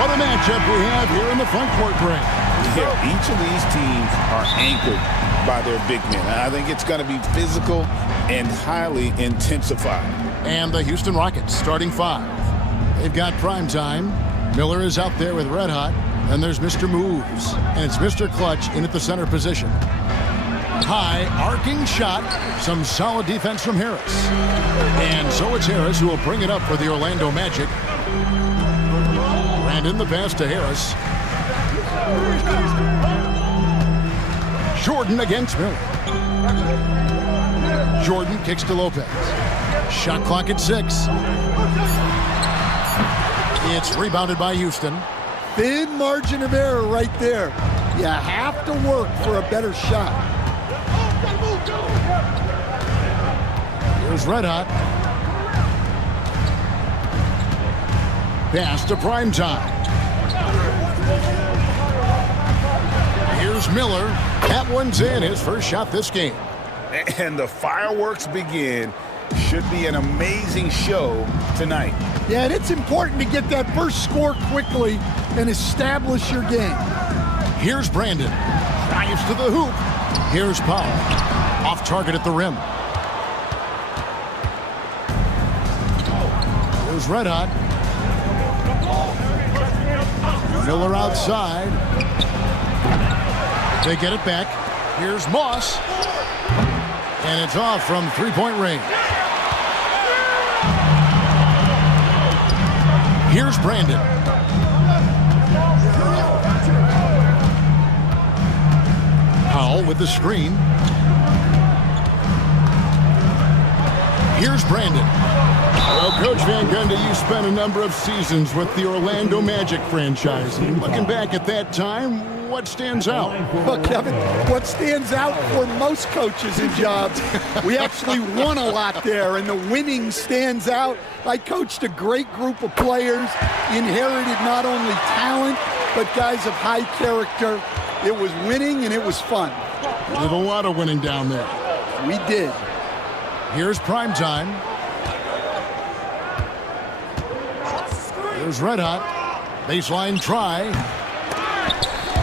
What a matchup we have here in the front court break. Yeah, each of these teams are anchored by their big men. I think it's going to be physical and highly intensified. And the Houston Rockets starting five. They've got prime time. Miller is out there with Red Hot. And there's Mr. Moves. And it's Mr. Clutch in at the center position. High arcing shot. Some solid defense from Harris. And so it's Harris who will bring it up for the Orlando Magic. Brandon the pass to Harris. Jordan against Miller. Jordan kicks to Lopez. Shot clock at 6. It's rebounded by Houston. Thin margin of error right there. You have to work for a better shot. Here's Red Hot. Pass to prime time. Here's Miller. That one's in. His first shot this game. And the fireworks begin. Should be an amazing show tonight. Yeah, and it's important to get that first score quickly and establish your game. Here's Brandon. Drives to the hoop. Here's Powell. Off target at the rim. Here's Red Hot. Miller outside. They get it back. Here's Moss. And it's off from three-point range. Here's Brandon. Powell with the screen. Here's Brandon. Well, Coach Van Gundy, you spent a number of seasons with the Orlando Magic franchise. Looking back at that time, what stands out? Well, Kevin, what stands out for most coaches and jobs, we actually won a lot there, and the winning stands out. I coached a great group of players, inherited not only talent, but guys of high character. It was winning, and it was fun. You did a lot of winning down there. We did. Here's prime time. Here's Red Hot. Baseline try.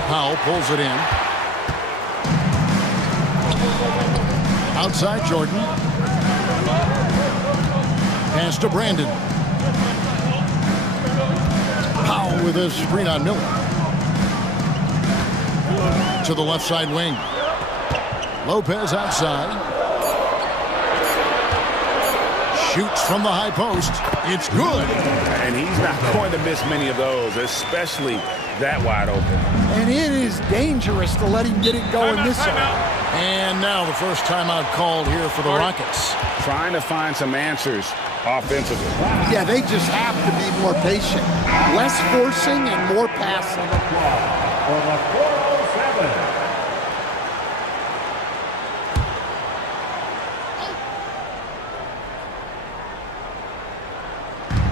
Powell pulls it in. Outside Jordan. Pass to Brandon. Powell with a screen on Miller. To the left side wing. Lopez outside. Shoots from the high post. It's good. And he's not going to miss many of those, especially that wide open. And it is dangerous to let him get it going this way. And now the first timeout called here for the Rockets. Trying to find some answers offensively. Yeah, they just have to be more patient. Less forcing and more passing.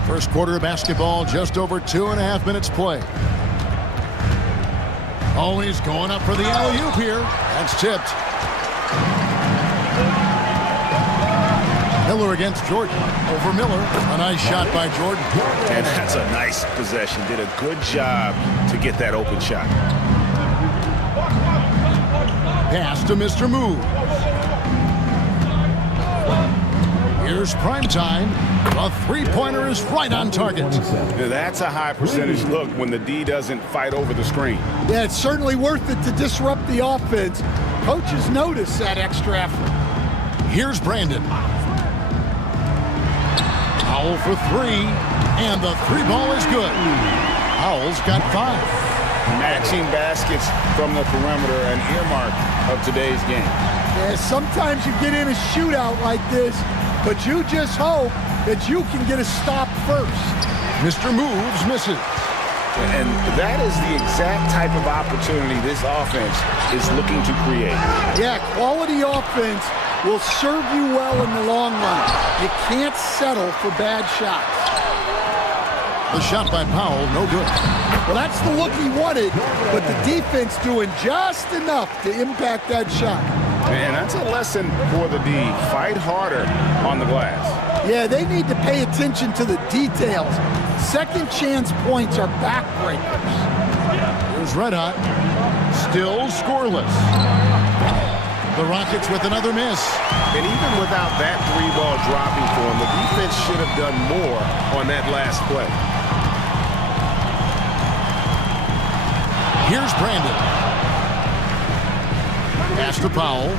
First quarter of basketball, just over 2.5 minutes play. Oh, he's going up for the alley-oop here. That's tipped. Miller against Jordan. Over Miller. A nice shot by Jordan. And that's a nice possession. Did a good job to get that open shot. Pass to Mr. Moves. Here's prime time. The three-pointer is right on target. That's a high percentage look when the D doesn't fight over the screen. Yeah, it's certainly worth it to disrupt the offense. Coaches notice that extra effort. Here's Brandon. Powell for three. And the three ball is good. Powell's got 5. Matching baskets from the perimeter, an earmark of today's game. Yeah, sometimes you get in a shootout like this, but you just hope that you can get a stop first. Mr. Moves misses. And that is the exact type of opportunity this offense is looking to create. Yeah, quality offense will serve you well in the long run. You can't settle for bad shots. The shot by Powell, no good. Well, that's the look he wanted, but the defense doing just enough to impact that shot. And that's a lesson for the D. Fight harder on the glass. Yeah, they need to pay attention to the details. Second chance points are backbreakers. Here's Red Hot. Still scoreless. The Rockets with another miss. And even without that three-ball dropping for him, the defense should have done more on that last play. Here's Brandon. Pass to Powell.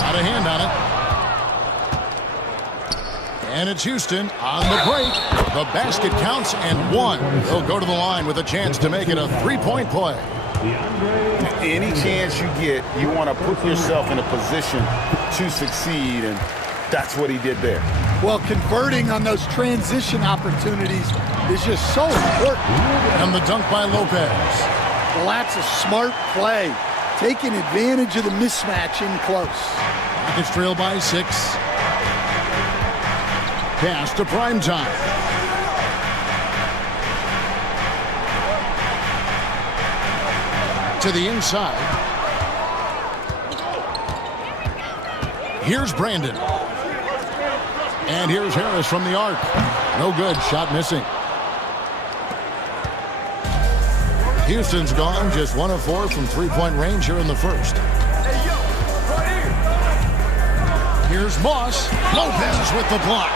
Got a hand on it. And it's Houston on the break. The basket counts and one. They'll go to the line with a chance to make it a three-point play. Any chance you get, you want to put yourself in a position to succeed, and that's what he did there. Well, converting on those transition opportunities is just so important. And the dunk by Lopez. Well, that's a smart play, taking advantage of the mismatch in close. Rockets trail by 6. Pass to Primetime. To the inside. Here's Brandon. And here's Harris from the arc. No good. Shot missing. Houston's gone just 1 of 4 from three-point range here in the first. Here's Moss. Lopez with the block.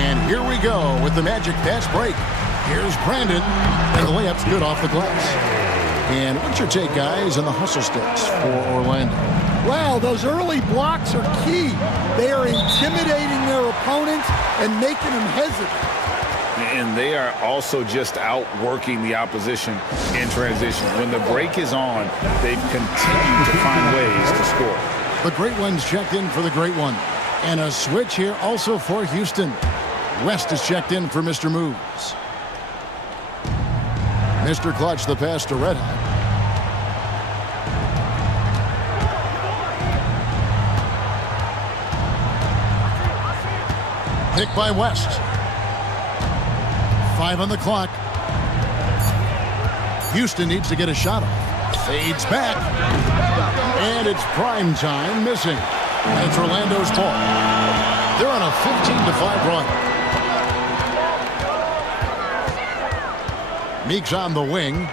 And here we go with the Magic fast break. Here's Brandon. And the layup's good off the glass. And what's your take, guys, on the hustle sticks for Orlando? Well, those early blocks are key. They are intimidating their opponents and making them hesitant. And they are also just outworking the opposition in transition. When the break is on, they've continued to find ways to score. The great ones checked in for the great one. And a switch here also for Houston. West is checked in for Mr. Moves. Mr. Clutch, the pass to Red Hot. Pick by West. 5 on the clock. Houston needs to get a shot off. Fades back. And it's Primetime missing. And it's Orlando's ball. They're on a 15-5 run. Meeks on the wing.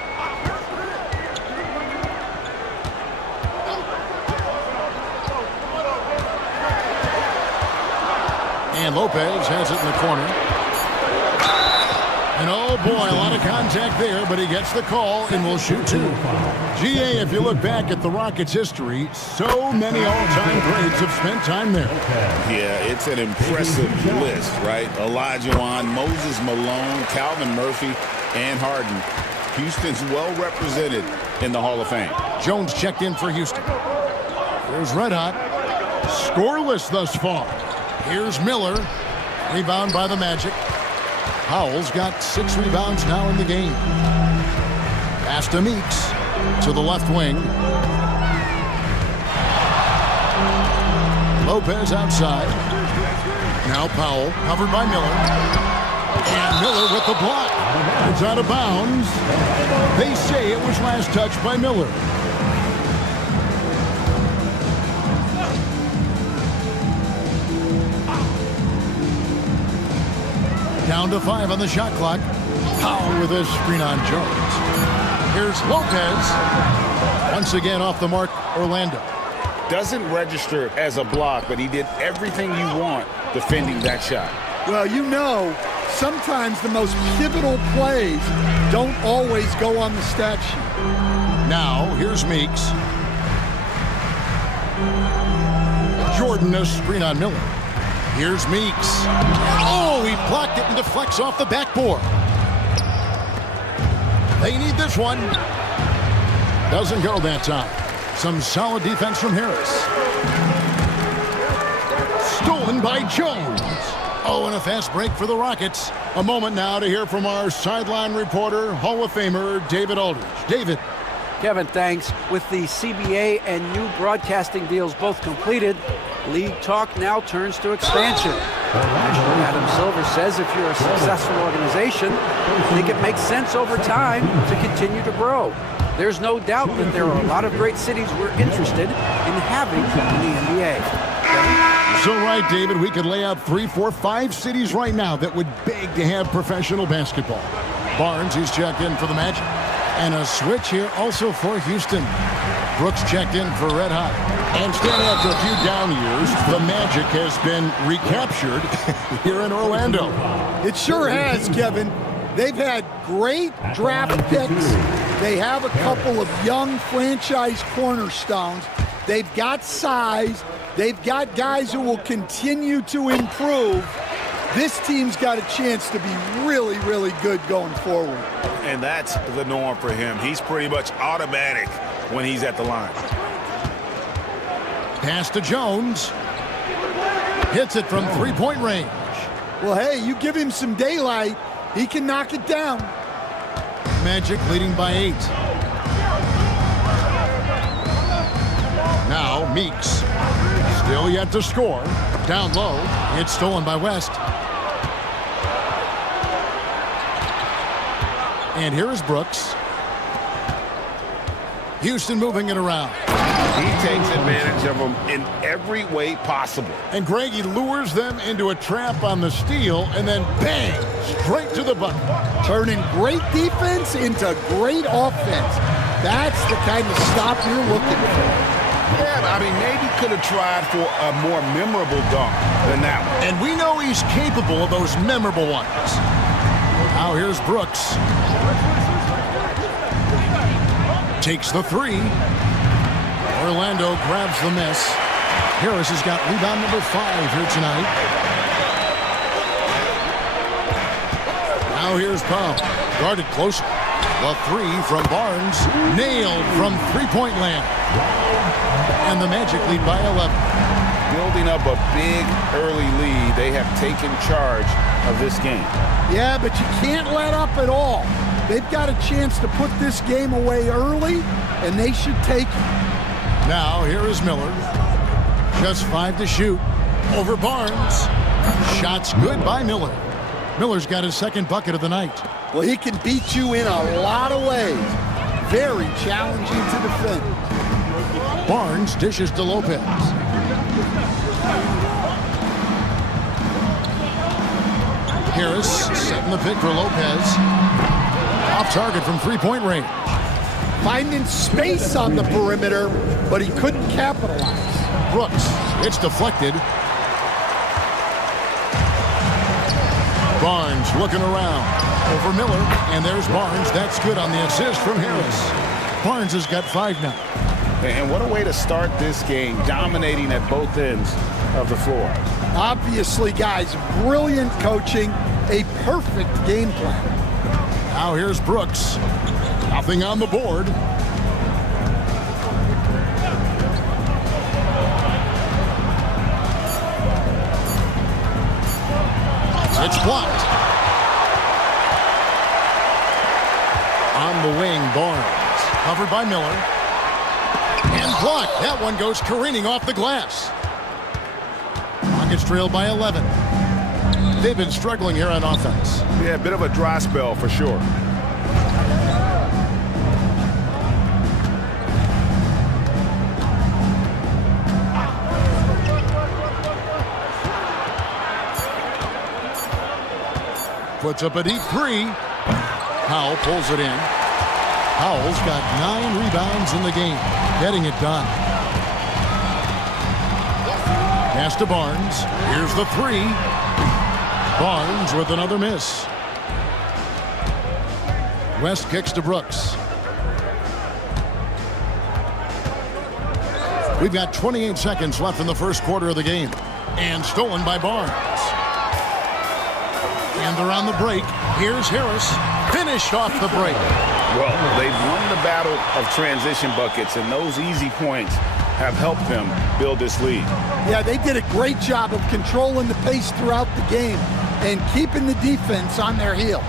And Lopez has it in the corner. And oh boy, a lot of contact there, but he gets the call and will shoot 2. GA, if you look back at the Rockets' history, so many all-time greats have spent time there. Yeah, it's an impressive list, right? Olajuwon, Moses Malone, Calvin Murphy, and Harden. Houston's well represented in the Hall of Fame. Jones checked in for Houston. Here's Red Hot. Scoreless thus far. Here's Miller. Rebound by the Magic. Powell's got 6 rebounds now in the game. Pass to Meeks. To the left wing. Lopez outside. Now Powell, covered by Miller. And Miller with the block. It's out of bounds. They say it was last touched by Miller. Down to 5 on the shot clock. Powell with a screen on Jones. Here's Lopez. Once again off the mark, Orlando. Doesn't register as a block, but he did everything you want defending that shot. Well, you know, sometimes the most pivotal plays don't always go on the stat sheet. Now, here's Meeks. Jordan, a screen on Miller. Here's Meeks. Oh, he blocked it and deflects off the backboard. They need this one. Doesn't go that time. Some solid defense from Harris. Stolen by Jones. Oh, and a fast break for the Rockets. A moment now to hear from our sideline reporter, Hall of Famer David Aldridge. David. Kevin, thanks. With the CBA and new broadcasting deals both completed, league talk now turns to expansion. Commissioner Adam Silver says if you're a successful organization, I think it makes sense over time to continue to grow. There's no doubt that there are a lot of great cities we're interested in having in the NBA. Kevin? So right, David, we could lay out 3, 4, 5 cities right now that would beg to have professional basketball. Barnes, he's checked in for the Magic. And a switch here also for Houston. Brooks checked in for Red Hot. And standing after a few down years, the Magic has been recaptured here in Orlando. It sure has, Kevin. They've had great draft picks. They have a couple of young franchise cornerstones. They've got size. They've got guys who will continue to improve. This team's got a chance to be really, really good going forward. And that's the norm for him. He's pretty much automatic when he's at the line. Pass to Jones. Hits it from three-point range. Well, hey, you give him some daylight, he can knock it down. Magic leading by 8. Now Meeks. Still yet to score. Down low. It's stolen by West. And here is Brooks. Houston moving it around. He takes advantage of them in every way possible. And Greg, he lures them into a trap on the steal, and then bang, straight to the bucket. Turning great defense into great offense. That's the kind of stop you're looking for. Yeah, I mean, maybe could have tried for a more memorable dunk than that one. And we know he's capable of those memorable ones. Now here's Brooks. Takes the 3. Orlando grabs the miss. Harris has got rebound number 5 here tonight. Now here's Powell. Guarded closer. The 3 from Barnes. Nailed from three-point land. And the Magic lead by 11. Building up a big early lead. They have taken charge of this game. Yeah, but you can't let up at all. They've got a chance to put this game away early, and they should take it. Now here is Miller. Just 5 to shoot. Over Barnes. Shots good by Miller. Miller's got his second bucket of the night. Well, he can beat you in a lot of ways. Very challenging to defend. Barnes dishes to Lopez. Harris setting the pick for Lopez. Off target from three-point range. Finding space on the perimeter, but he couldn't capitalize. Brooks, it's deflected. Barnes looking around. Over Miller, and there's Barnes. That's good on the assist from Harris. Barnes has got 5 now. And what a way to start this game, dominating at both ends of the floor. Obviously, guys, brilliant coaching, a perfect game plan. Now here's Brooks. Nothing on the board. It's blocked. On the wing, Barnes. Covered by Miller. And blocked. That one goes careening off the glass. Rockets trailed by 11. They've been struggling here on offense. Yeah, a bit of a dry spell for sure. Puts up a deep 3. Powell pulls it in. Powell's got 9 rebounds in the game, getting it done. Pass to Barnes. Here's the 3. Barnes with another miss. West kicks to Brooks. We've got 28 seconds left in the first quarter of the game. And stolen by Barnes. And they're on the break. Here's Harris. Finished off the break. Well, they've won the battle of transition buckets, and those easy points have helped them build this lead. Yeah, they did a great job of controlling the pace throughout the game and keeping the defense on their heels.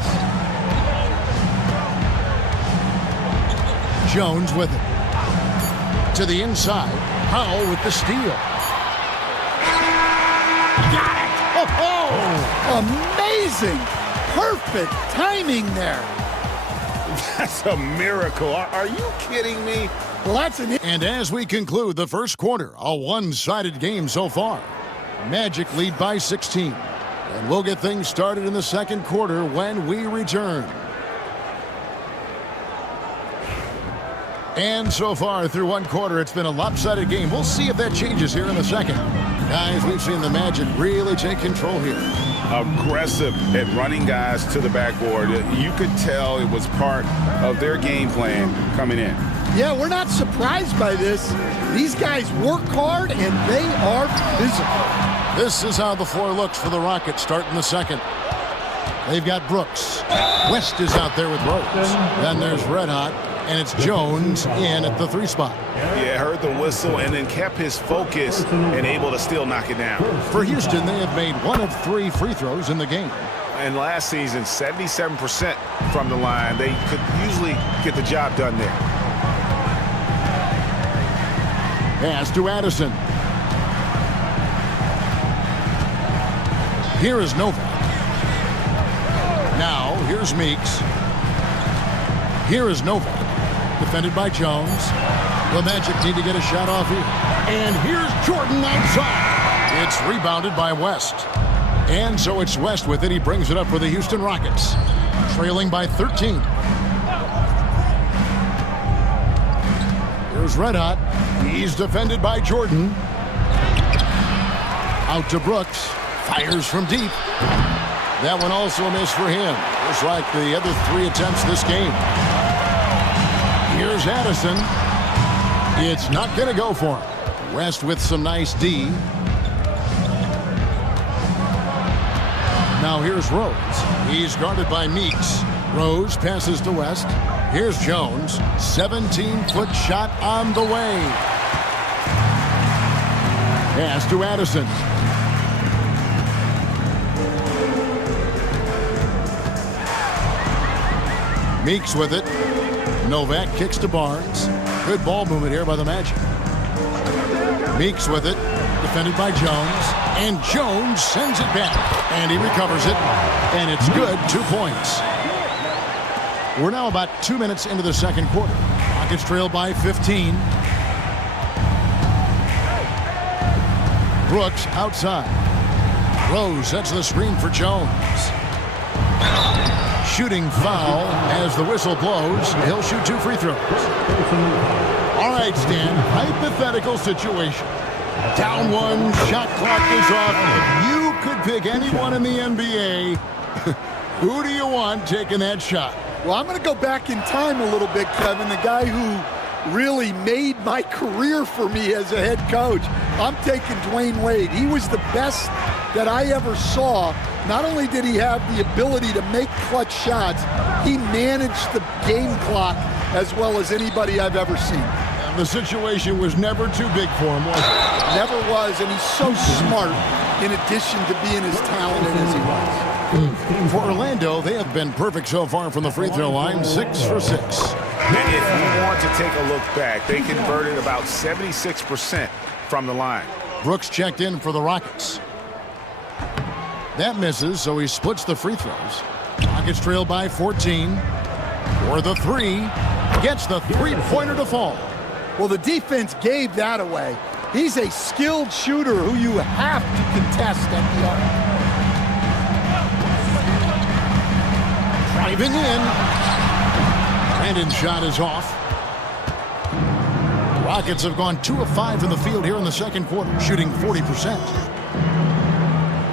Jones with it. To the inside. Powell with the steal. Got it! Oh! Amazing! Perfect timing there. That's a miracle. Are you kidding me? Well, that's an... And as we conclude the first quarter, a one-sided game so far. Magic lead by 16. And we'll get things started in the second quarter when we return. And so far through one quarter, it's been a lopsided game. We'll see if that changes here in the second. Guys, we've seen the Magic really take control here. Aggressive at running guys to the backboard. You could tell it was part of their game plan coming in. Yeah, we're not surprised by this. These guys work hard and they are physical. This is how the floor looks for the Rockets starting the second. They've got Brooks. West is out there with Rose. Then there's Red Hot, and it's Jones in at the 3 spot. Yeah, heard the whistle and then kept his focus and able to still knock it down. For Houston, they have made 1 of 3 free throws in the game. And last season, 77% from the line. They could usually get the job done there. Pass to Addison. Here is Novak. Now, here's Meeks. Here is Novak. Defended by Jones. The Magic need to get a shot off here. And here's Jordan outside. It's rebounded by West. And so it's West with it. He brings it up for the Houston Rockets. Trailing by 13. Here's Red Hot. He's defended by Jordan. Out to Brooks. Fires from deep. That one also a miss for him. Just like the other 3 attempts this game. Here's Addison. It's not going to go for him. West with some nice D. Now here's Rose. He's guarded by Meeks. Rose passes to West. Here's Jones. 17-foot shot on the way. Pass to Addison. Meeks with it. Novak kicks to Barnes. Good ball movement here by the Magic. Meeks with it. Defended by Jones. And Jones sends it back. And he recovers it. And it's good. 2 points. We're now about 2 minutes into the second quarter. Rockets trail by 15. Brooks outside. Rose sets the screen for Jones. Shooting foul as the whistle blows. He'll shoot 2 free throws. All right, Stan. Hypothetical situation. Down 1, shot clock is off. If you could pick anyone in the NBA, who do you want taking that shot? Well, I'm going to go back in time a little bit, Kevin. The guy who really made my career for me as a head coach. I'm taking Dwayne Wade. He was the best that I ever saw. Not only did he have the ability to make clutch shots, he managed the game clock as well as anybody I've ever seen. And the situation was never too big for him, was it? Never was, and he's so smart in addition to being as talented as he was. For Orlando, they have been perfect so far from the free throw line, 6 for 6. And if we want to take a look back, they converted about 76% from the line. Brooks checked in for the Rockets. That misses, so he splits the free throws. Rockets trail by 14. For the 3, gets the 3-pointer to fall. Well, the defense gave that away. He's a skilled shooter who you have to contest at the arc. Driving in. Brandon's shot is off. Rockets have gone 2 of 5 from the field here in the second quarter, shooting 40%.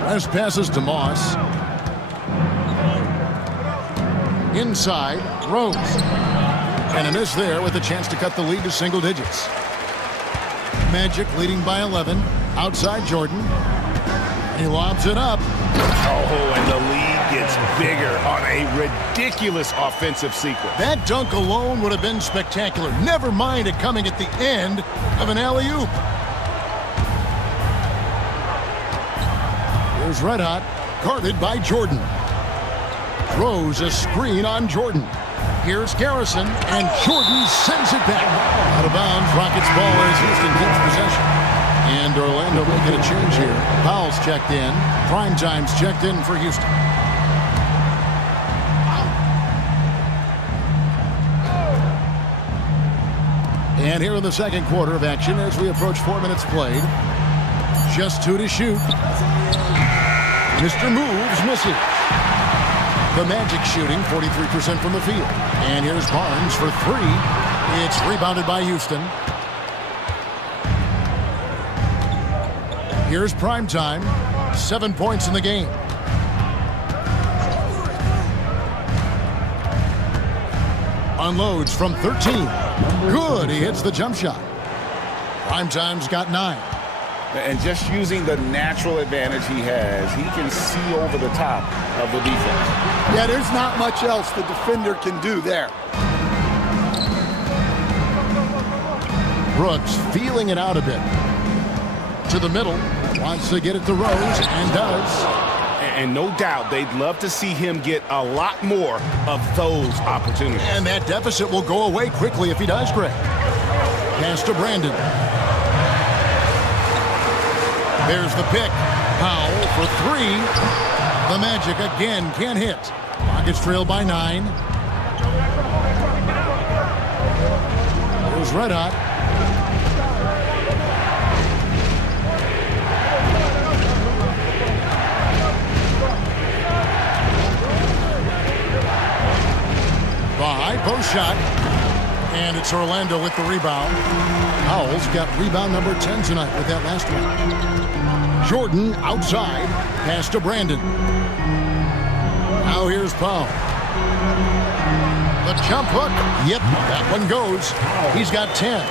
West passes to Moss. Inside, Rose. And a miss there with a chance to cut the lead to single digits. Magic leading by 11. Outside Jordan. He lobs it up. Oh, and the lead gets bigger on a ridiculous offensive sequence. That dunk alone would have been spectacular. Never mind it coming at the end of an alley-oop. Here's Red Hot, guarded by Jordan. Throws a screen on Jordan. Here's Garrison, and Jordan sends it back. Out of bounds, Rockets ball as Houston keeps possession. And Orlando making a change here. Powell's checked in. Prime Time's checked in for Houston. And here in the second quarter of action as we approach 4 minutes played. just 2 to shoot. Mr. Moves misses. The Magic shooting 43% from the field. And here's Barnes for 3. It's rebounded by Houston. Here's prime time. 7 points in the game. Unloads from 13. Good. He hits the jump shot. Prime time's got 9. And just using the natural advantage he has, he can see over the top of the defense. Yeah, there's not much else the defender can do there. Brooks feeling it out a bit. To the middle. Wants to get it to Rose, and does. And no doubt they'd love to see him get a lot more of those opportunities. And that deficit will go away quickly if he does, Greg. Pass to Brandon. There's the pick. Powell for 3. The Magic again can't hit. Rockets trail by 9. It was red hot. The high post shot. And it's Orlando with the rebound. Powell's got rebound number 10 tonight with that last one. Jordan outside. Pass to Brandon. Now here's Powell. The jump hook. Yep, that one goes. He's got 10.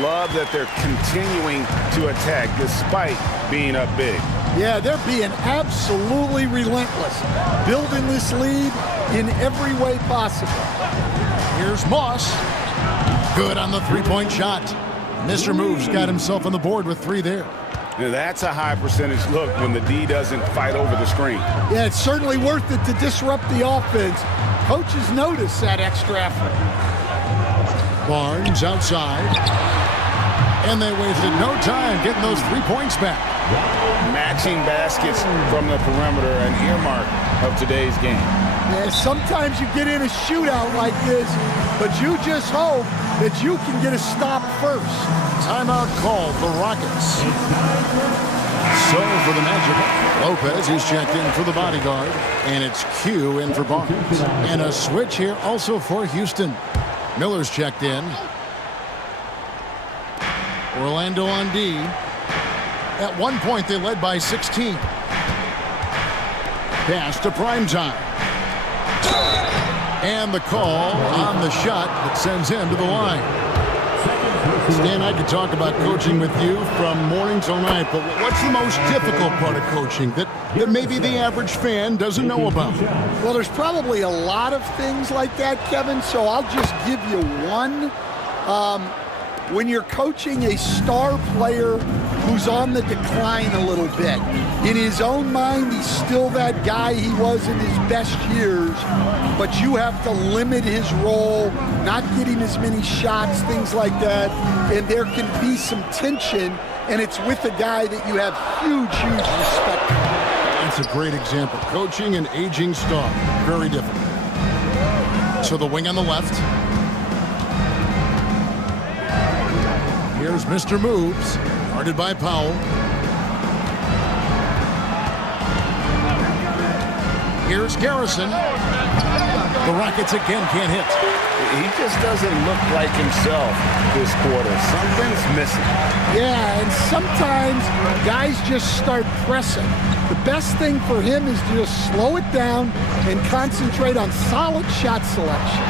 Love that they're continuing to attack despite being up big. Yeah, they're being absolutely relentless. Building this lead in every way possible. Here's Moss. Good on the three-point shot. Mr. Moves got himself on the board with 3 there. Now that's a high percentage look when the D doesn't fight over the screen. Yeah, it's certainly worth it to disrupt the offense. Coaches notice that extra effort. Barnes outside. And they wasted no time getting those 3 points back. Matching baskets from the perimeter, an earmark of today's game. Yeah, sometimes you get in a shootout like this, but you just hope that you can get a stop first. Timeout called the Rockets. So for the Magic, Lopez is checked in for the bodyguard, and it's Q in for Barnes. And a switch here also for Houston. Miller's checked in. Orlando on D. At one point, they led by 16. Pass to primetime. And the call on the shot that sends him to the line. Stan, I could talk about coaching with you from morning till night, but what's the most difficult part of coaching that maybe the average fan doesn't know about? Well, there's probably a lot of things like that, Kevin, so I'll just give you one. When you're coaching a star player who's on the decline a little bit, in his own mind, he's still that guy he was in his best years, but you have to limit his role, not get him as many shots, things like that, and there can be some tension, and it's with a guy that you have huge respect for. That's a great example. Coaching an aging star, very different. So the wing on the left. Here's Mr. Moves, guarded by Powell. Here's Garrison. The Rockets again can't hit. He just doesn't look like himself this quarter. Something's missing. Yeah, and sometimes guys just start pressing. The best thing for him is to just slow it down and concentrate on solid shot selection.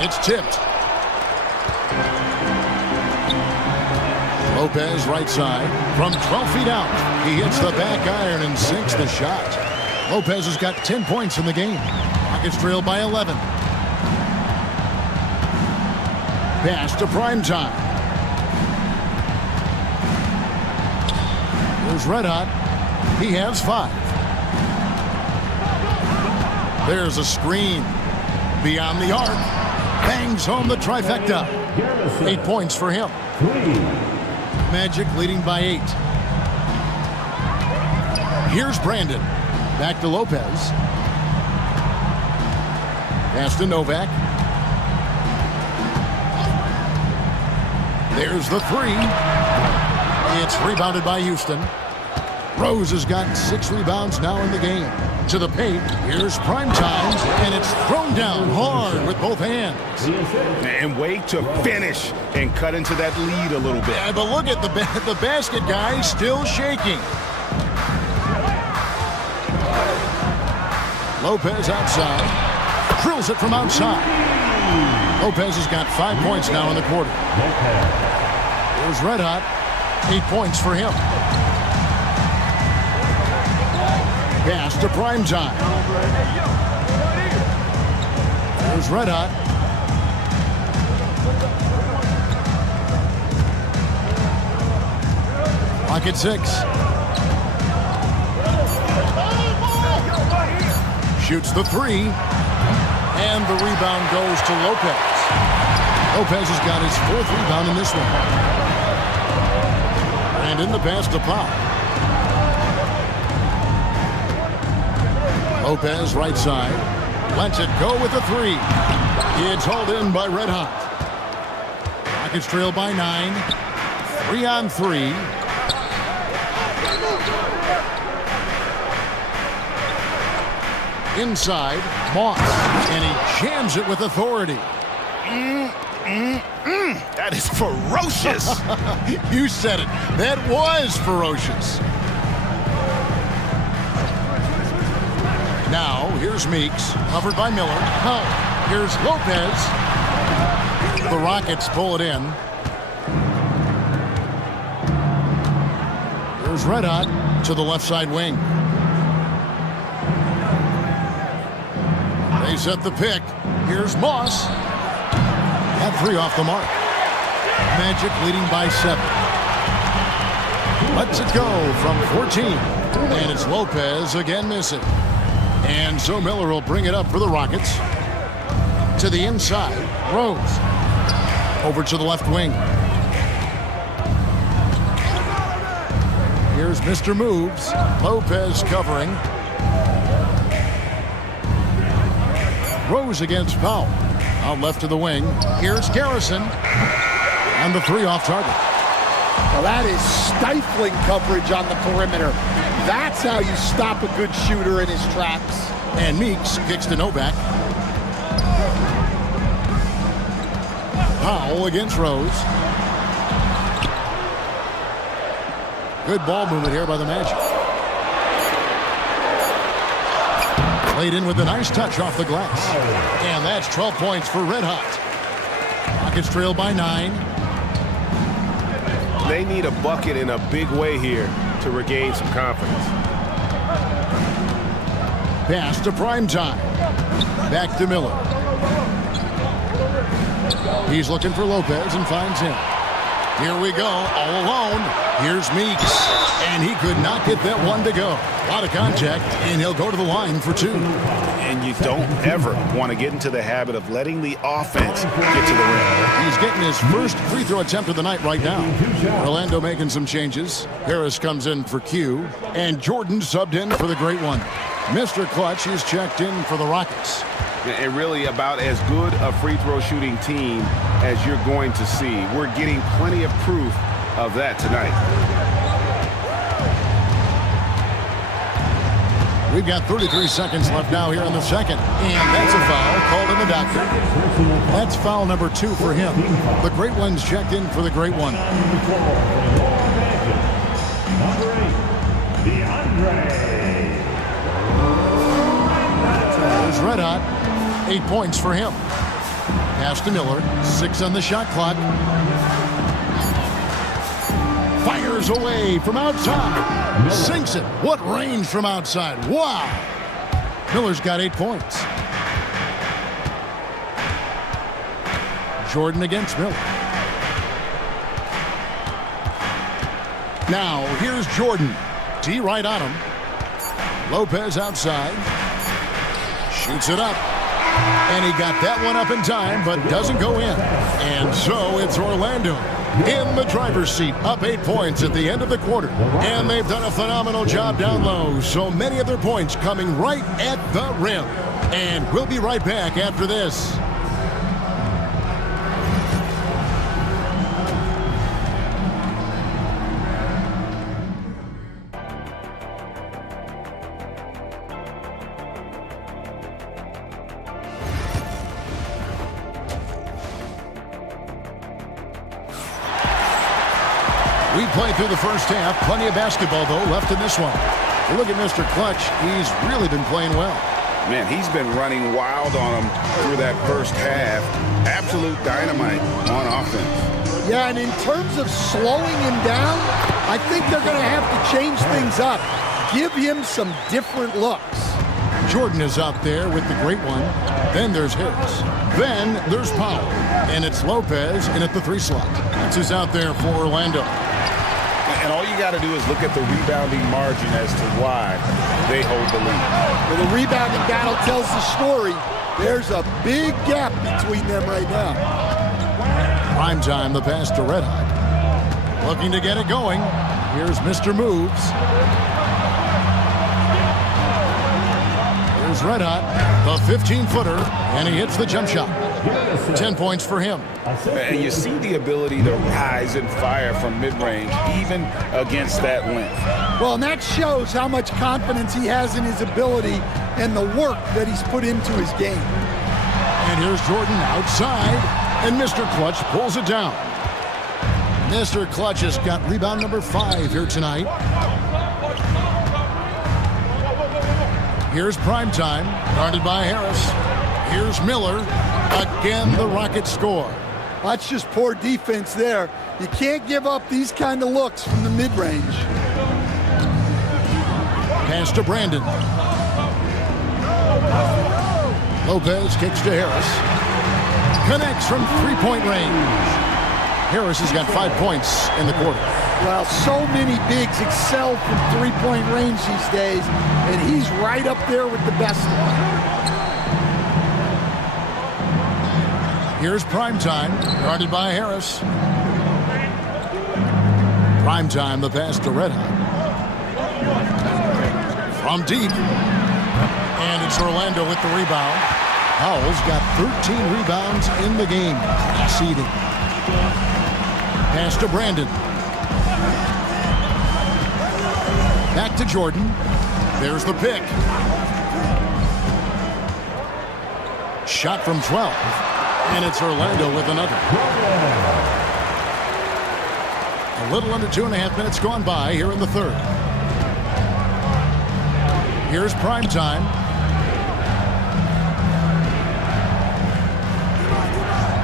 It's tipped. Lopez right side from 12 feet out. He hits the back iron and sinks the shot. Lopez has got 10 points in the game. Rockets trail by 11. Pass to primetime. Here's Red Hot. He has 5. There's a screen. Beyond the arc. Bangs home the trifecta. 8 points for him. Magic leading by 8. Here's Brandon. Back to Lopez. Pass to Novak. There's the three. It's rebounded by Houston. Rose has got 6 rebounds now in the game. To the paint, here's prime time, and it's thrown down hard with both hands. And wait to finish and cut into that lead a little bit. Yeah, but look at the basket guy still shaking. Lopez outside. Drills it from outside. Lopez has got 5 points now in the quarter. Here's Red Hot. 8 points for him. Pass to prime time. Here's Red Hot. Pocket 6. Shoots the 3. And the rebound goes to Lopez. Lopez has got his 4th rebound in this one. And in the pass to Pop. Lopez right side. Lets it go with the 3. It's hauled in by Red Hot. Rockets trail by 9. 3 on 3. Inside, Moss. And he jams it with authority. That is ferocious. You said it. That was ferocious. Now, here's Meeks, covered by Miller. Oh, here's Lopez. The Rockets pull it in. Here's Red Hot to the left side wing. They set the pick. Here's Moss. That 3 off the mark. Magic leading by 7. Lets it go from 14. And it's Lopez again missing. And so Miller will bring it up for the Rockets. To the inside, Rose. Over to the left wing. Here's Mr. Moves. Lopez covering. Rose against Powell. Out left to the wing. Here's Garrison. And the 3 off target. Well, that is stifling coverage on the perimeter. That's how you stop a good shooter in his tracks. And Meeks kicks to Novak. Powell against Rose. Good ball movement here by the Magic. Played in with a nice touch off the glass. And that's 12 points for Red Hot. Rockets trail by 9. They need a bucket in a big way here to regain some confidence. Pass to prime time. Back to Miller. He's looking for Lopez and finds him. Here we go, all alone. Here's Meeks. And he could not get that one to go. A lot of contact, and he'll go to the line for 2. And you don't ever want to get into the habit of letting the offense get to the rim. He's getting his first free throw attempt of the night right now. Orlando making some changes. Harris comes in for Q, and Jordan subbed in for the great one. Mr. Clutch is checked in for the Rockets. And really about as good a free throw shooting team as you're going to see. We're getting plenty of proof of that tonight. We've got 33 seconds left now here in the second. And that's a foul called in the doctor. That's foul number 2 for him. The great one's checked in for the great one. There's Red Hot. 8 points for him. Pass to Miller. 6 on the shot clock. Fires away from outside. Sinks it. What range from outside. Wow. Miller's got 8 points. Jordan against Miller. Now, here's Jordan. D right on him. Lopez outside. Shoots it up. And he got that one up in time, but doesn't go in. And so it's Orlando in the driver's seat, up 8 points at the end of the quarter. And they've done a phenomenal job down low. So many of their points coming right at the rim. And we'll be right back after this. We played through the first half. Plenty of basketball, though, left in this one. Look at Mr. Clutch. He's really been playing well. Man, he's been running wild on him through that first half. Absolute dynamite on offense. Yeah, and in terms of slowing him down, I think they're going to have to change things up. Give him some different looks. Jordan is out there with the great one. Then there's Harris. Then there's Powell. And it's Lopez in at the 3 slot. That's who's out there for Orlando. And all you got to do is look at the rebounding margin as to why they hold the lead. Well, the rebounding battle tells the story. There's a big gap between them right now. Prime time, the pass to Red Hot. Looking to get it going. Here's Mr. Moves. Here's Red Hot, the 15-footer, and he hits the jump shot. 10 points for him. And you see the ability to rise and fire from mid-range, even against that length. Well, and that shows how much confidence he has in his ability and the work that he's put into his game. And here's Jordan outside, and Mr. Clutch pulls it down. Mr. Clutch has got rebound number 5 here tonight. Here's Prime Time, guarded by Harris. Here's Miller. Again, the Rockets score. That's just poor defense there. You can't give up these kind of looks from the mid-range. Pass to Brandon. Lopez kicks to Harris. Connects from 3-point range. Harris has got 5 points in the quarter. Well, so many bigs excel from 3-point range these days, and he's right up there with the best of them. Here's Prime Time, guarded by Harris. Prime Time, the pass to Red Hot. From deep. And it's Orlando with the rebound. Powell's got 13 rebounds in the game. Seeding. Pass to Brandon. Back to Jordan. There's the pick. Shot from 12. And it's Orlando with another. A little under 2.5 minutes gone by here in the third. Here's Prime Time.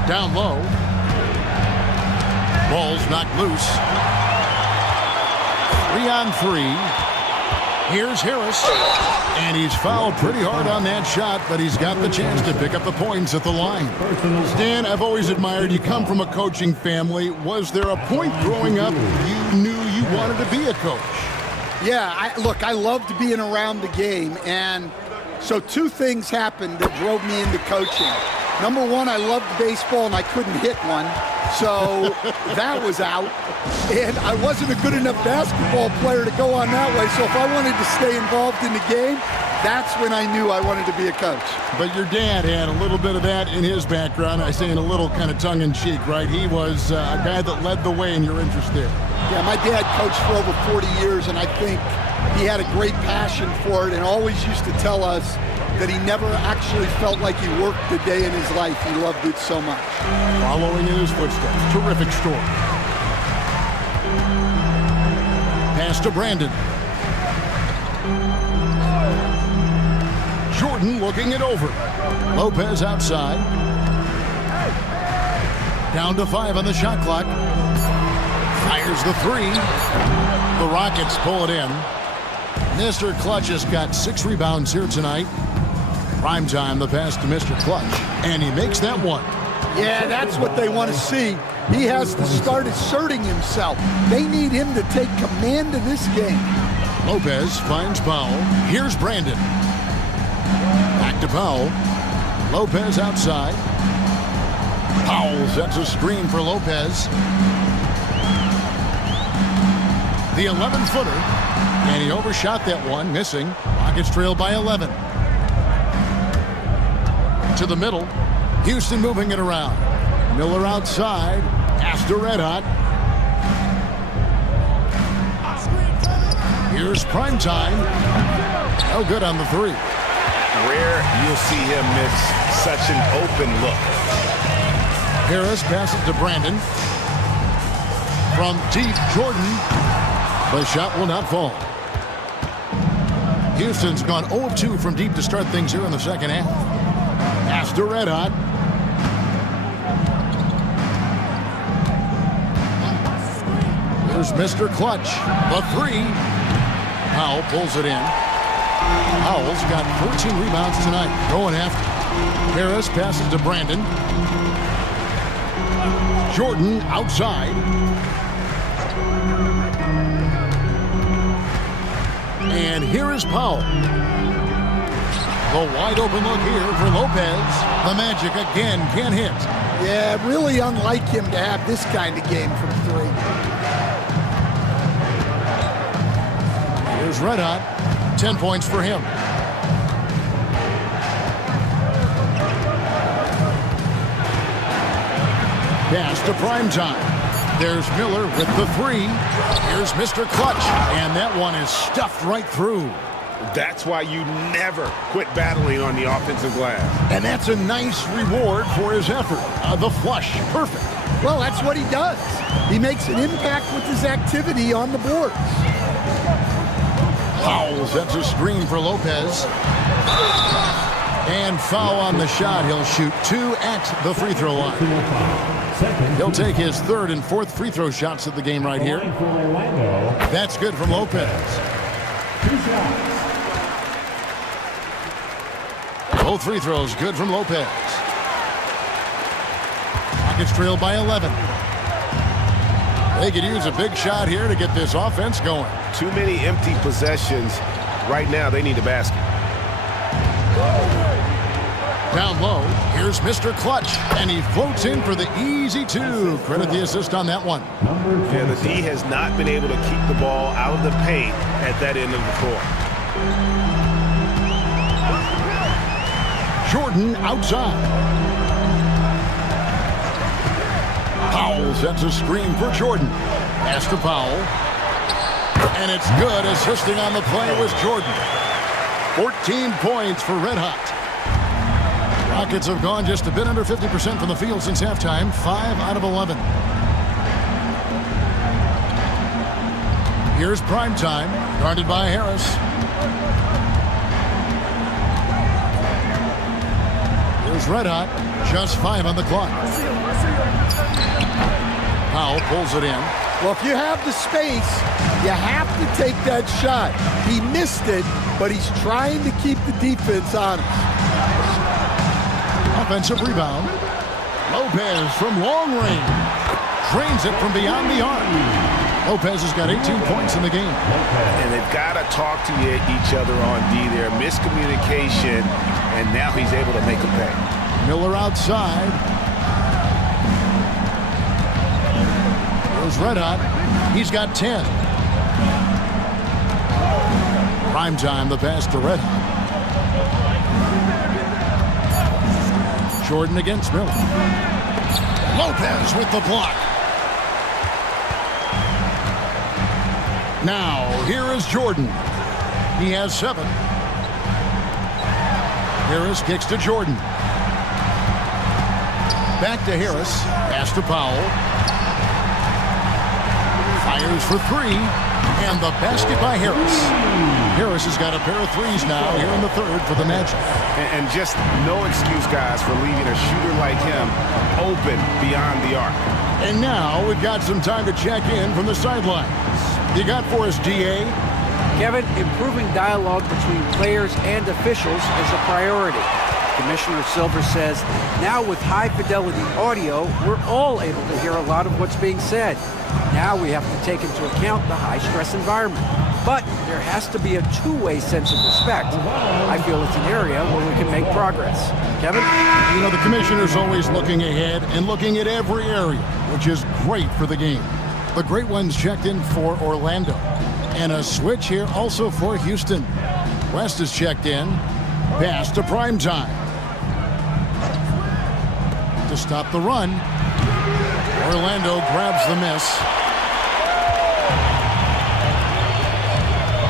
Down low. Ball's knocked loose. 3-on-3. Here's Harris. And he's fouled pretty hard on that shot, but he's got the chance to pick up the points at the line. Stan, I've always admired you come from a coaching family. Was there a point growing up you knew you wanted to be a coach? Yeah, look, I loved being around the game, and so 2 things happened that drove me into coaching. Number 1, I loved baseball, and I couldn't hit one, so that was out. And I wasn't a good enough basketball player to go on that way, so if I wanted to stay involved in the game, that's when I knew I wanted to be a coach. But your dad had a little bit of that in his background. I say in a little kind of tongue-in-cheek, right? He was a guy that led the way in your interest there. Yeah, my dad coached for over 40 years, and I think he had a great passion for it and always used to tell us that he never actually felt like he worked a day in his life. He loved it so much. Following in his footsteps. Terrific story. Pass to Brandon. Jordan looking it over. Lopez outside. Down to 5 on the shot clock. Fires the 3. The Rockets pull it in. Mr. Clutch has got 6 rebounds here tonight. Prime time, the pass to Mr. Clutch. And he makes that one. Yeah, that's what they want to see. He has to start asserting himself. They need him to take command of this game. Lopez finds Powell. Here's Brandon. Back to Powell. Lopez outside. Powell sets a screen for Lopez. The 11-footer. And he overshot that one, missing. Rockets trail by 11. To the middle. Houston moving it around. Miller outside. Pass to Red Hot. Here's Prime Time. No good on the 3. Rare you'll see him miss such an open look. Harris passes to Brandon. From deep, Jordan. The shot will not fall. Houston's gone 0 of 2 from deep to start things here in the second half. Pass to Red Hot. Here's Mr. Clutch. The three. Powell pulls it in. Powell's got 14 rebounds tonight. Going after. Harris passes to Brandon. Jordan outside. And here is Powell. The wide open look here for Lopez. The Magic again can't hit. Yeah, really unlike him to have this kind of game from three. Here's Red Hot. 10 points for him. Pass to Primetime. There's Miller with the three. Here's Mr. Clutch. And that one is stuffed right through. That's why you never quit battling on the offensive glass. And that's a nice reward for his effort. The flush. Perfect. Well, that's what he does. He makes an impact with his activity on the boards. Powell sets a screen for Lopez. And foul on the shot. He'll shoot 2 at the free throw line. He'll take his third and fourth free throw shots of the game right here. That's good from Lopez. Both free throws good from Lopez. Rockets trail by 11. They could use a big shot here to get this offense going. Too many empty possessions. Right now, they need a basket. Down low, here's Mr. Clutch, and he floats in for the easy two. Credit the assist on that one. Yeah, the D has not been able to keep the ball out of the paint at that end of the court. Jordan outside. Powell sets a screen for Jordan. Pass to Powell. And it's good. Assisting on the play was Jordan. 14 points for Red Hot. Rockets have gone just a bit under 50% from the field since halftime. 5 out of 11. Here's Primetime, guarded by Harris. Here's Red Hot, just 5 on the clock. Powell pulls it in. Well, if you have the space, you have to take that shot. He missed it, but he's trying to keep the defense honest. Offensive rebound. Lopez from long range. Drains it from beyond the arc. Lopez has got 18 points in the game. And they've got to talk to each other on D there. Miscommunication, and now he's able to make a pay. Miller outside. Here's Red Hot. He's got 10. Primetime, the pass to Red Hot. Jordan against Miller. Lopez with the block. Now, here is Jordan. He has 7. Harris kicks to Jordan. Back to Harris. Pass to Powell. Fires for 3. And the basket by Harris. Harris has got a pair of threes now here in the third for the Magic. And just no excuse, guys, for leaving a shooter like him open beyond the arc. And now we've got some time to check in from the sidelines. You got for us, DA? Kevin, improving dialogue between players and officials is a priority. Commissioner Silver says, now with high-fidelity audio, we're all able to hear a lot of what's being said. Now we have to take into account the high-stress environment. But there has to be a two-way sense of respect. I feel it's an area where we can make progress. Kevin? You know, the commissioner's always looking ahead and looking at every area, which is great for the game. The great ones checked in for Orlando. And a switch here also for Houston. West is checked in. Pass to Primetime. To stop the run. Orlando grabs the miss.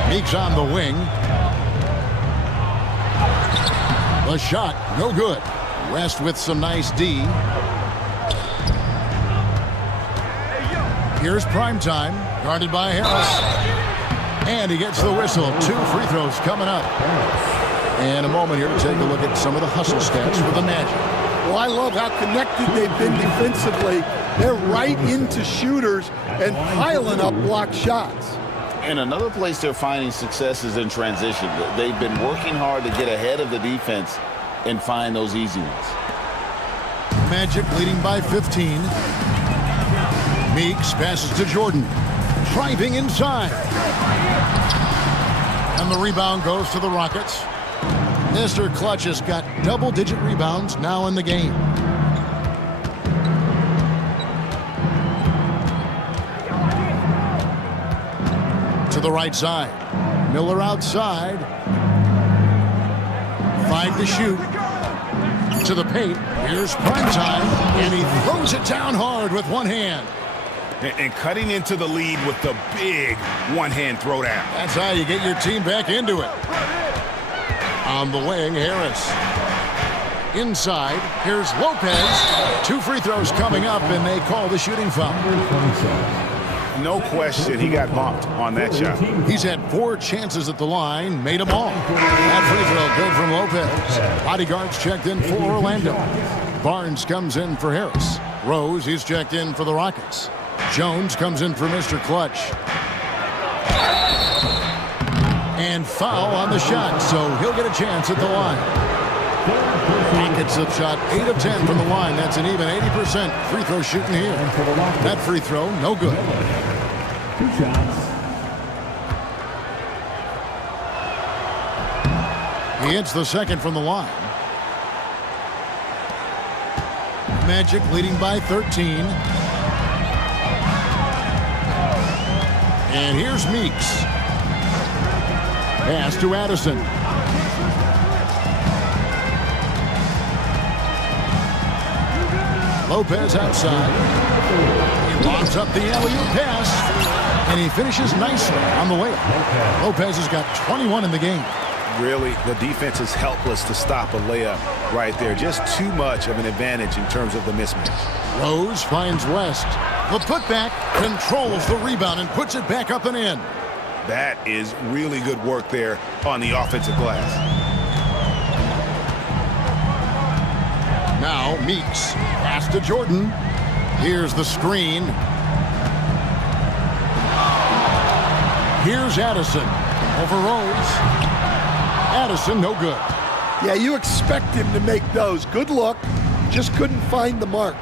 Meeks on the wing. The shot, no good. West with some nice D. Here's prime time, guarded by Harris. And he gets the whistle. 2 free throws coming up. And a moment here to take a look at some of the hustle stats for the Magic. Well, I love how connected they've been defensively. They're right into shooters and piling up block shots. And another place they're finding success is in transition. They've been working hard to get ahead of the defense and find those easy ones. Magic leading by 15. Meeks passes to Jordan. Driving inside. And the rebound goes to the Rockets. Mr. Clutch has got double-digit rebounds now in the game. To the right side. Miller outside. 5 to shoot. To the paint. Here's prime time. And he throws it down hard with one hand. And cutting into the lead with the big one-hand throwdown. That's how you get your team back into it. On the wing, Harris. Inside, here's Lopez. 2 free throws coming up, and they call the shooting foul. No question, he got bumped on that shot. He's had 4 chances at the line, made them all. That free throw good from Lopez. Bodyguards checked in for Orlando. Barnes comes in for Harris. Rose, he's checked in for the Rockets. Jones comes in for Mr. Clutch. And foul on the shot, so he'll get a chance at the line. Rockets have shot 8 of 10 from the line. That's an even 80% free throw shooting here. That free throw, no good. 2 shots. He hits the second from the line. Magic leading by 13. And here's Meeks. Pass to Addison. Lopez outside. He lobs up the alley-oop pass. And he finishes nicely on the layup. Lopez has got 21 in the game. Really, the defense is helpless to stop a layup right there. Just too much of an advantage in terms of the mismatch. Rose finds West. The putback controls the rebound and puts it back up and in. That is really good work there on the offensive glass. Now Meeks. Pass to Jordan. Here's the screen. Here's Addison. Over Rose. Addison, no good. Yeah, you expect him to make those. Good look. Just couldn't find the mark.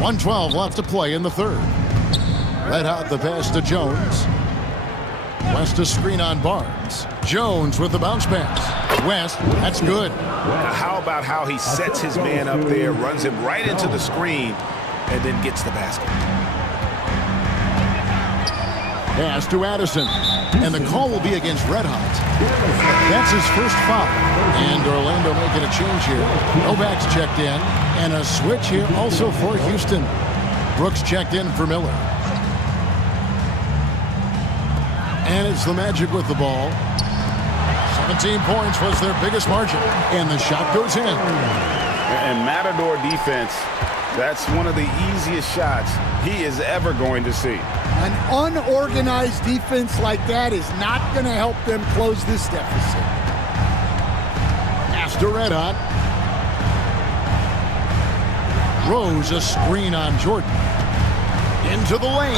1:12 left to play in the third. Let out the pass to Jones. West a screen on Barnes. Jones with the bounce pass. West, that's good. Now, how about how he sets his man up there, runs him right into the screen, and then gets the basket. Pass to Addison. And the call will be against Red Hot. That's his first foul. And Orlando making a change here. Novak's checked in. And a switch here also for Houston. Brooks checked in for Miller. And it's the Magic with the ball. 17 points was their biggest margin. And the shot goes in. And Matador defense, that's one of the easiest shots he is ever going to see. An unorganized defense like that is not going to help them close this deficit. Pass to Red Hot. Rose a screen on Jordan. Into the lane.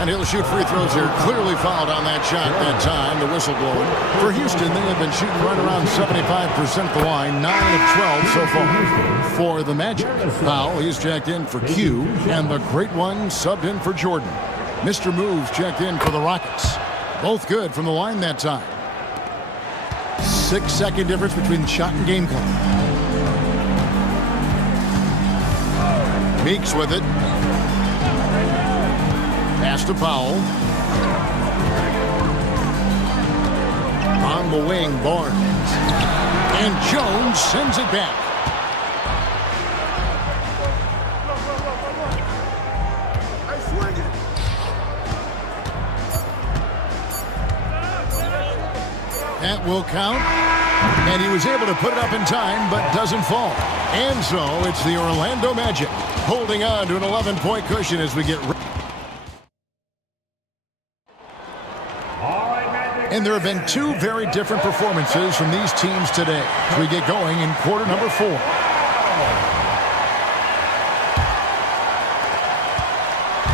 And he'll shoot free throws here. Clearly fouled on that shot that time. The whistle blowing. For Houston, they have been shooting right around 75% of the line. 9 of 12 so far. For the Magic, Powell, he's checked in for Q. And the great one subbed in for Jordan. Mr. Moves checked in for the Rockets. Both good from the line that time. 6-second difference between shot and game clock. Meeks with it. Pass to Powell. On the wing, Barnes. And Jones sends it back. That will count. And he was able to put it up in time, but doesn't fall. And so it's the Orlando Magic holding on to an 11-point cushion as we get ready. And there have been two very different performances from these teams today as we get going in quarter number 4.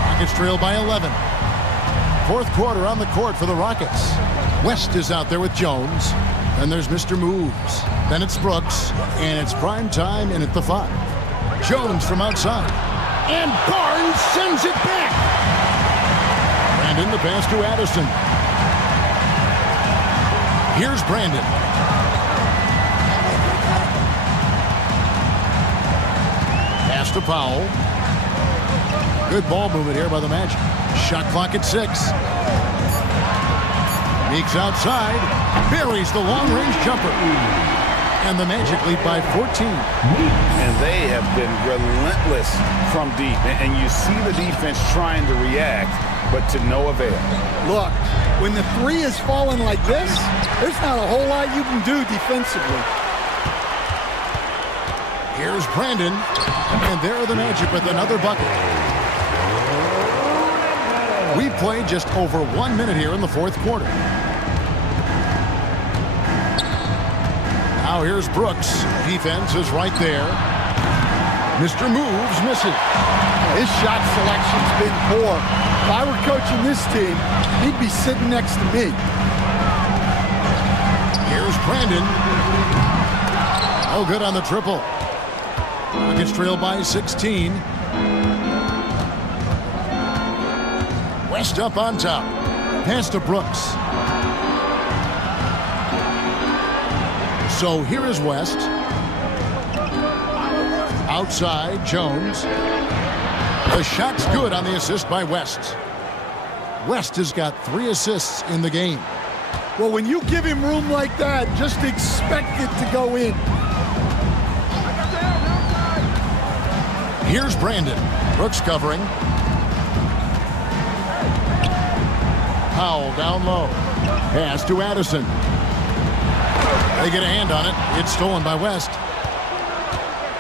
Rockets trail by 11. Fourth quarter on the court for the Rockets. West is out there with Jones. And there's Mr. Moves. Then it's Brooks. And it's prime time in at the 5. Jones from outside. And Barnes sends it back. Brandon the pass to Addison. Here's Brandon. Pass to Powell. Good ball movement here by the Magic. Shot clock at 6. Meeks outside. Buries the long-range jumper. And the Magic lead by 14. And they have been relentless from deep. And you see the defense trying to react, but to no avail. Look, when the 3 is falling like this, there's not a whole lot you can do defensively. Here's Brandon. And there are the Magic with another bucket. We played just over 1 minute here in the fourth quarter. Now here's Brooks. Defense is right there. Mr. Moves misses. His shot selection's been poor. If I were coaching this team, he'd be sitting next to me. Here's Brandon. Oh, good on the triple. Rockets trail by 16. West up on top. Pass to Brooks. So here is West. Outside, Jones. The shot's good on the assist by West. West has got 3 assists in the game. Well, when you give him room like that, just expect it to go in. Here's Brandon. Brooks covering. Powell down low. Pass to Addison. They get a hand on it. It's stolen by West.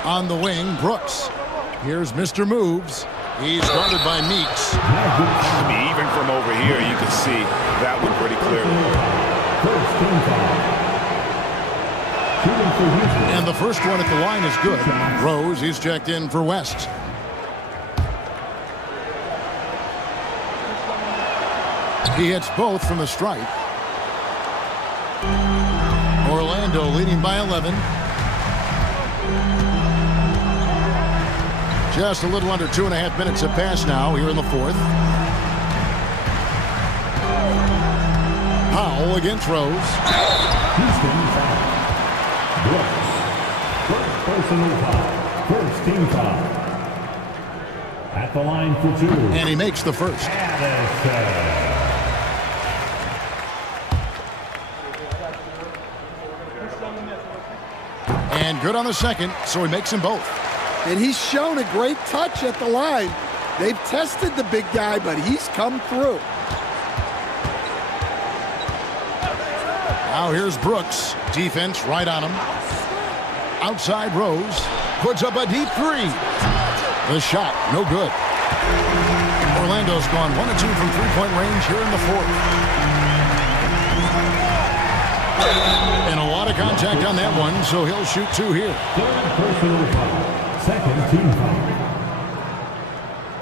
On the wing, Brooks. Here's Mr. Moves. He's guarded by Meeks. I mean, even from over here, you can see that one pretty clearly. And the first one at the line is good. Rose, he's checked in for West. He hits both from the stripe. Orlando leading by 11. Just a little under 2.5 minutes have passed now here in the fourth. Powell against Rose. First personal foul. First team foul. At the line for 2. And he makes the first. And good on the second, so he makes them both. And he's shown a great touch at the line. They've tested the big guy, but he's come through. Now here's Brooks. Defense right on him. Outside Rose. Puts up a deep 3. The shot, no good. Orlando's gone 1 of 2 from three-point range here in the fourth. And a lot of contact on that one, so he'll shoot 2 here. Third personal foul. Second team foul.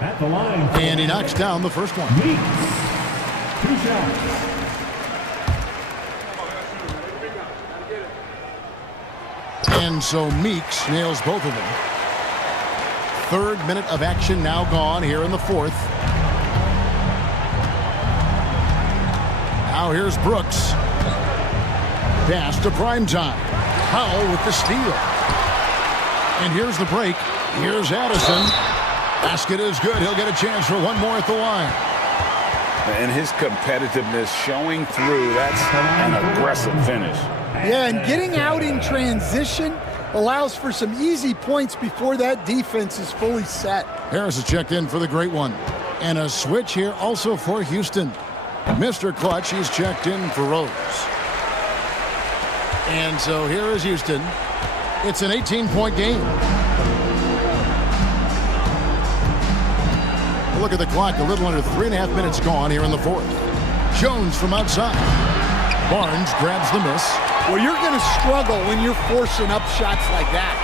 At the line. And he knocks down the first one. Meeks. 2 shots. And so Meeks nails both of them. Third minute of action now gone here in the fourth. Now here's Brooks. Pass to primetime. Powell with the steal. And here's the break. Here's Addison. Basket is good. He'll get a chance for one more at the line. And his competitiveness showing through. That's an aggressive finish. Yeah, and getting out in transition allows for some easy points before that defense is fully set. Harris has checked in for the great one. And a switch here also for Houston. Mr. Clutch, he's checked in for Rose. And so here is Houston. It's an 18-point game. Look at the clock, a little under 3.5 minutes gone here in the fourth. Jones from outside. Barnes grabs the miss. Well, you're going to struggle when you're forcing up shots like that.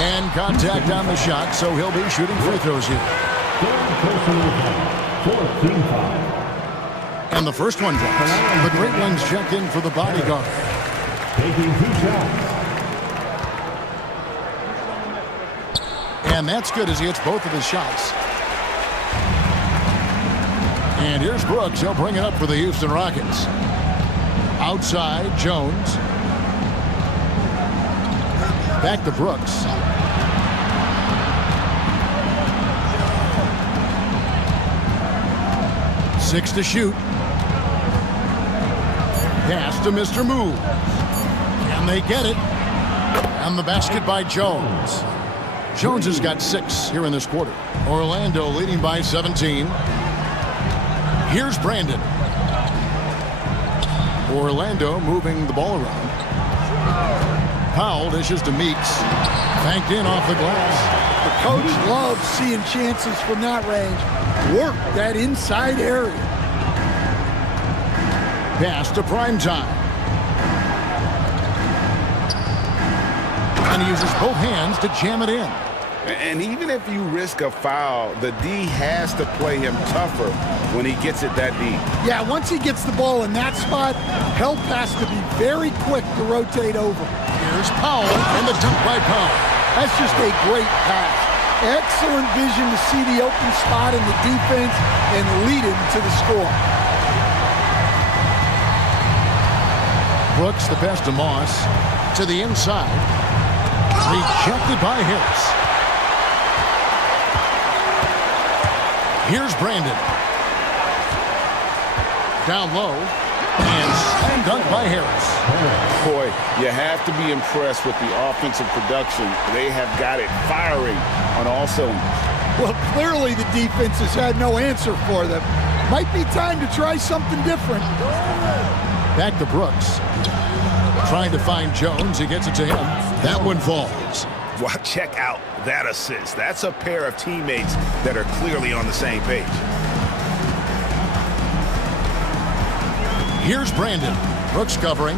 And contact on the shot, so he'll be shooting free throws here. And the first one drops. The Great Ones check in for the bodyguard. Taking 2 shots. And that's good as he hits both of his shots. And here's Brooks. He'll bring it up for the Houston Rockets. Outside, Jones. Back to Brooks. Six to shoot. Pass to Mr. Move. And they get it. And the basket by Jones. Jones has got 6 here in this quarter. Orlando leading by 17. Here's Brandon. Orlando moving the ball around. Powell dishes to Meeks. Banked in off the glass. The coach loves seeing chances from that range. Work that inside area. Pass to Primetime. And he uses both hands to jam it in. And even if you risk a foul, the D has to play him tougher when he gets it that deep. Yeah, once he gets the ball in that spot, help has to be very quick to rotate over. Here's Powell and the dunk by Powell. That's just a great pass. Excellent vision to see the open spot in the defense and lead him to the score. Brooks, the pass to Moss. To the inside. Rejected by Harris. Here's Brandon. Down low. And slam dunk by Harris. Boy, you have to be impressed with the offensive production. They have got it firing on all cylinders. Well, clearly the defense has had no answer for them. Might be time to try something different. Back to Brooks. Trying to find Jones. He gets it to him. That one falls. Well, check out that assist. That's a pair of teammates that are clearly on the same page. Here's Brandon. Brooks covering.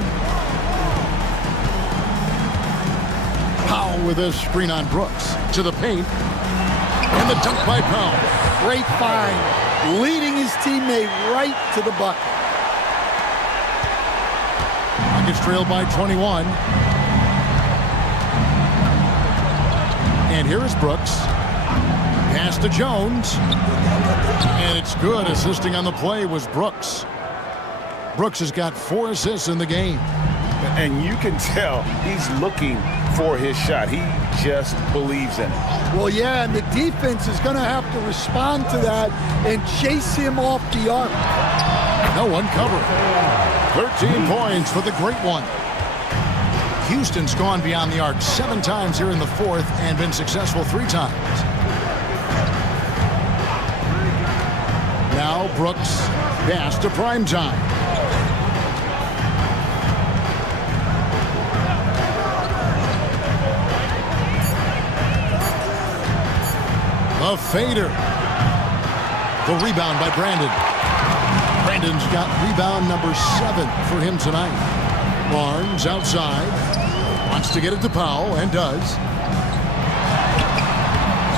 Powell with a screen on Brooks. To the paint. And the dunk by Powell. Great find. Leading his teammate right to the bucket. Rockets trail by 21. And here is Brooks. Pass to Jones. And it's good. Assisting on the play was Brooks. Brooks has got 4 assists in the game. And you can tell he's looking for his shot. He just believes in it. Well, yeah, and the defense is going to have to respond to that and chase him off the arc. No one covering. 13 points for the Great One. Houston's gone beyond the arc 7 times here in the fourth and been successful 3 times. Now Brooks, pass to Primetime. The fader. The rebound by Brandon. Brandon's got rebound number 7 for him tonight. Barnes outside. Wants to get it to Powell, and does.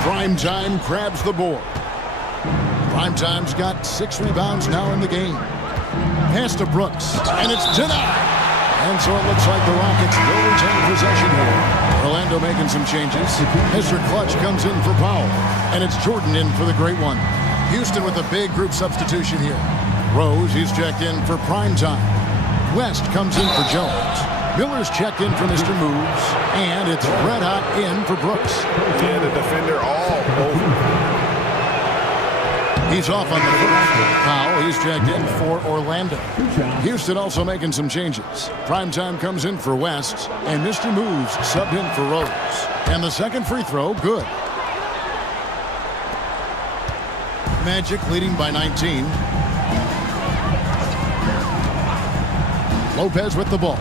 Primetime grabs the board. Primetime's got 6 rebounds now in the game. Pass to Brooks, and it's denied. And so it looks like the Rockets will retain possession here. Orlando making some changes. Mr. Clutch comes in for Powell, and it's Jordan in for the Great One. Houston with a big group substitution here. Rose, he's checked in for Primetime. West comes in for Jones. Miller's checked in for Mr. Moves, and it's red hot in for Brooks. And the defender all over. He's off on the first. Powell, he's checked in for Orlando. Houston also making some changes. Primetime comes in for West, and Mr. Moves subbed in for Rose. And the second free throw, good. Magic leading by 19. Lopez with the ball.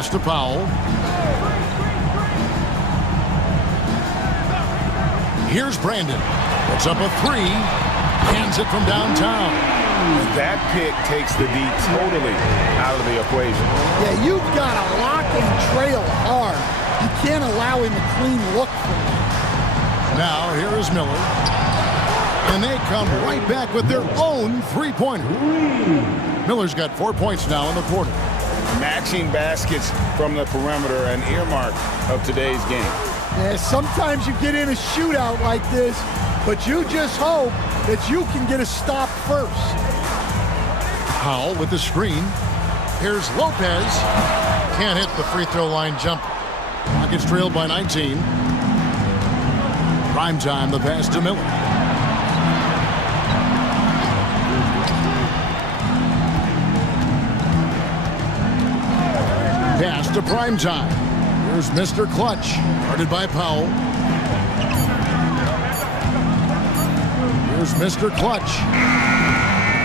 Pass to Powell. Here's Brandon. Puts up a three. Hands it from downtown. That pick takes the D totally out of the equation. Yeah, you've got to lock and trail hard. You can't allow him a clean look from that. Now, here is Miller. And they come right back with their own three-pointer. Miller's got 4 points now in the quarter. Matching baskets from the perimeter, an earmark of today's game. Yeah, sometimes you get in a shootout like this, but you just hope that you can get a stop first. Powell with the screen. Here's Lopez. Can't hit the free throw line jumper. Rockets trailed by 19. Prime time, the pass to Miller. Pass to Prime time. Here's Mr. Clutch. Guarded by Powell. Here's Mr. Clutch.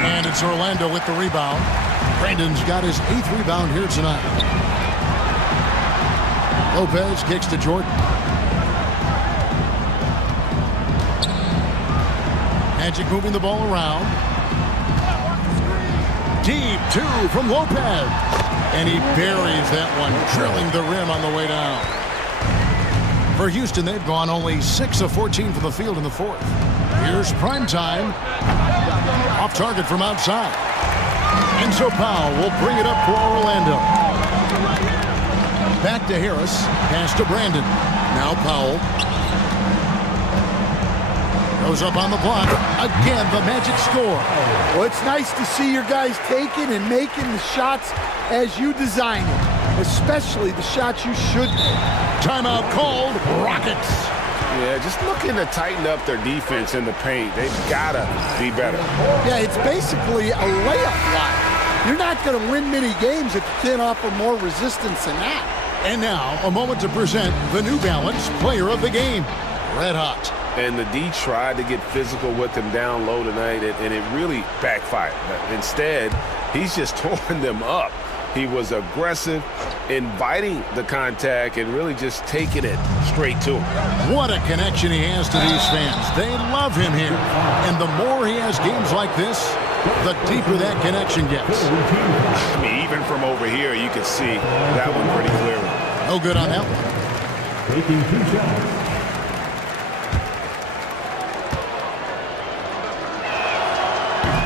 And it's Orlando with the rebound. Brandon's got his 8th rebound here tonight. Lopez kicks to Jordan. Magic moving the ball around. Deep two from Lopez. And he buries that one, drilling the rim on the way down. For Houston, they've gone only 6 of 14 from the field in the fourth. Here's Prime time. Off target from outside. And so Powell will bring it up for Orlando. Back to Harris. Pass to Brandon. Now Powell. Goes up on the block. Again, the Magic score. Well, it's nice to see your guys taking and making the shots as you design it, especially the shots you should make. Timeout called. Rockets. Yeah, just looking to tighten up their defense in the paint. They've got to be better. Yeah, it's basically a layup line. You're not going to win many games if you can't offer more resistance than that. And now, a moment to present the New Balance Player of the Game. Red hot. And the D tried to get physical with him down low tonight, and it really backfired. Instead, he's just torn them up. He was aggressive, inviting the contact, and really just taking it straight to him. What a connection he has to these fans. They love him here. And the more he has games like this, the deeper that connection gets. I mean, even from over here, you can see that one pretty clearly. No good on that one. Taking 2 shots.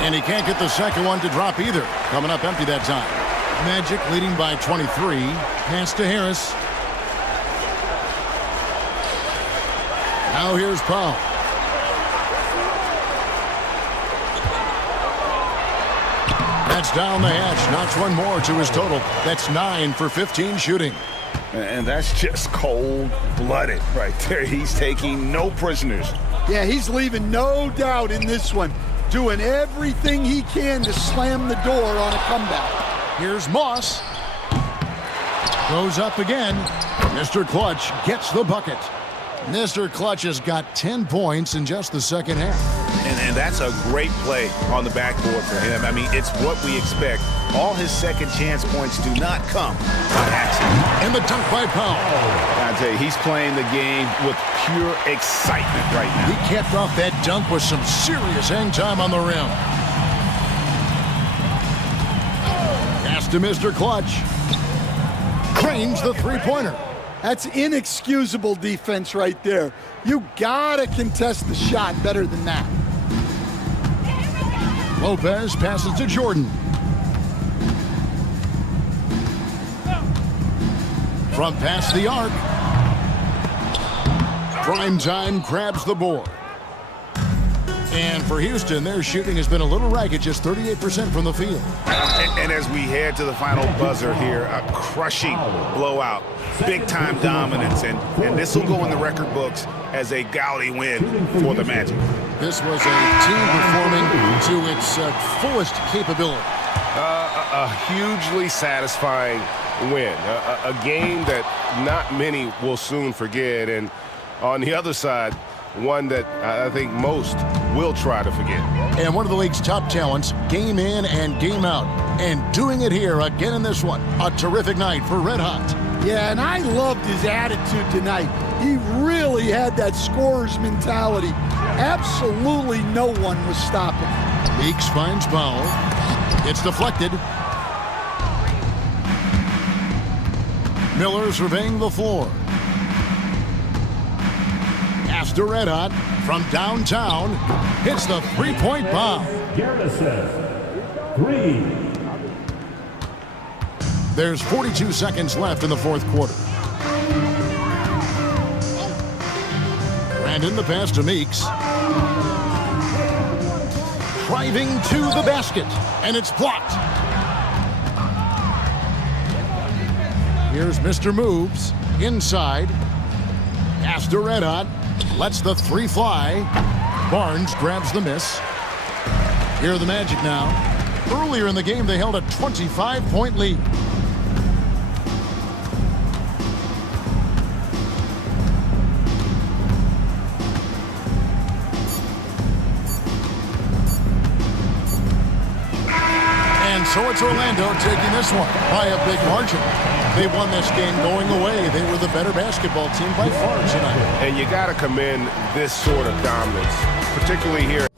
And he can't get the second one to drop either. Coming up empty that time. Magic leading by 23. Pass to Harris. Now here's Powell. That's down the hatch. Knocks one more to his total. That's 9 for 15 shooting. And that's just cold-blooded right there. He's taking no prisoners. Yeah, he's leaving no doubt in this one. Doing everything he can to slam the door on a comeback. Here's Moss. Goes up again. Mr. Clutch gets the bucket. Mr. Clutch has got 10 points in just the second half. And that's a great play on the backboard for him. I mean, it's what we expect. All his second chance points do not come by accident. And the dunk by Powell. I tell you, he's playing the game with pure excitement right now. He capped off that dunk with some serious hang time on the rim. Pass to Mr. Clutch. Cranes the three-pointer. That's inexcusable defense right there. You gotta contest the shot better than that. Lopez passes to Jordan. From past the arc. Prime time grabs the board. And for Houston, their shooting has been a little ragged, just 38% from the field. And as we head to the final buzzer here, a crushing blowout, big-time dominance, and this will go in the record books as a gaudy win for the Magic. This was a team performing to its fullest capability. A hugely satisfying win, a game that not many will soon forget, and on the other side, one that I think most will try to forget. And one of the league's top talents, game in and game out. And doing it here again in this one. A terrific night for Red Hot. Yeah, and I loved his attitude tonight. He really had that scorer's mentality. Absolutely no one was stopping him. Meeks finds Powell. It's deflected. Miller surveying the floor. Pass to Red Hot from downtown. Hits the three-point bomb. Garrison, 3. There's 42 seconds left in the fourth quarter. Brandon the pass to Meeks. Driving to the basket, and it's blocked. Here's Mr. Moves inside. Pass to Red Hot. Lets the three fly. Barnes grabs the miss. Here are the Magic now. Earlier in the game, they held a 25-point lead. And so it's Orlando taking this one by a big margin. They won this game going away. They were the better basketball team by far tonight. And you got to commend this sort of dominance, particularly here